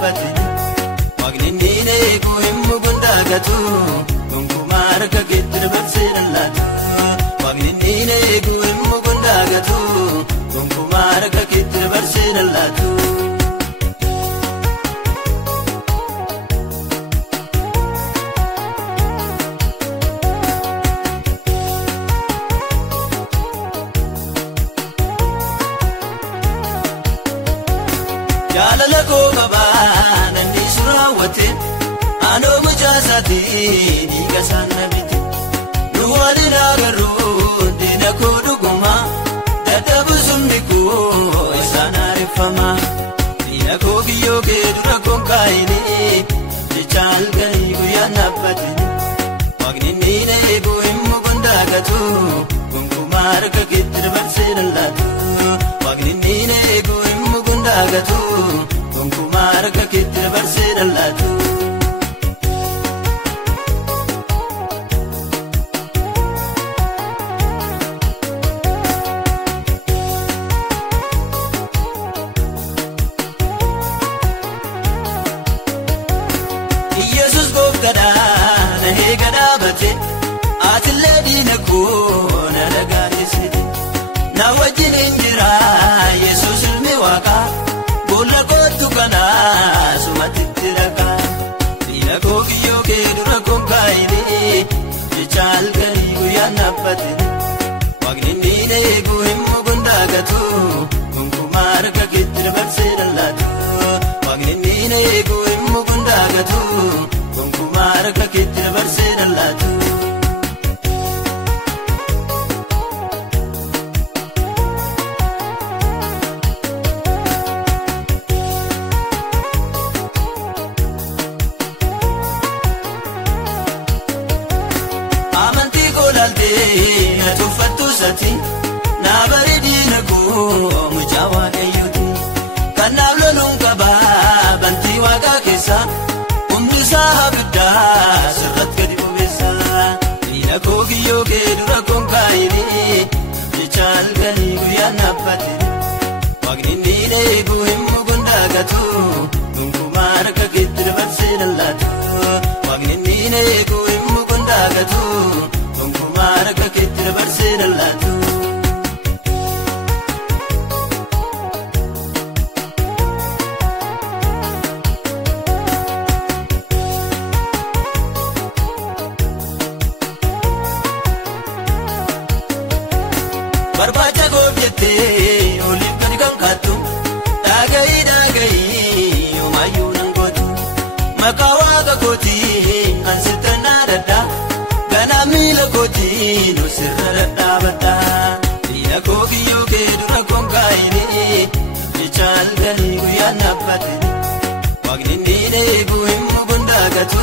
nabate Waqni neeku himmu gundagatu Gonkumaa harka keetti dabarsee laatu Waqni neeku himmu gundagatu Gonkumaa harka keetti dabarsee laatu Jaalala koo qabaan inni suuraawwate Aanoo mucaasaatii dhiiga sana bite Nu waliin agarruu diina koo dhuguma Dadhabu sumni koo isaan aareffama Diina koo kiyyoo kee dura koon kaayini Jecha halkanii guyyaan naabbate Waqni inni eegu himmu gundagatu Gonkumaa harka keetti dabarsee laatu Waqni inni eegu himmu gundagatu Gonkumaa harka keetti dabarsee laatu Yesus gooftaadhaan eega dhaabate Aatillee diina koo na dhagaasisite Na wajjin hin jira Yesus ilmi Waaqaa Boolla kootu kanaa sumatitti dhagaa Diina koo kiyyoo kee dura koon kaayini Jecha halkanii guyyaan naabbate Waqni inni eegu himmu gundagatu Gonkumaa harka keetti dabarsee laatu Waqni inni eegu himmu gundagatu Gonkumaa harka keetti dabarsee laatu Amantii koo laaltee na tuffattu sati Na bareedina koo mucaa waaqayyooti Kan naaf loluun qabaa bantii waaqaa keessa Humni isaa abiddaa sirratti gadi bobeessa Diina koo kiyyoo kee dura koon kaayini Jecha halkanii guyyaan naabbate Waqni inni eegu himmu gundagatu Gonkumaa harka keetti dabarsee laatu Waqni inni eegu himmu gundagatu Gonkumaa harka keetti dabarsee laatu Barbaacha goof jettee oliif gadi kan kaattu Dhaagayii yoomayyuu nan gootu Maqaa waaqa kootii an sirtan dhaadadha Ganaa miila kootii nu sirra dhadhaabadha Diina koo kiyyoo kee dura koon kaayini Jecha halkanii guyyaan naabbate Waqni inni eegu himmu gundagatu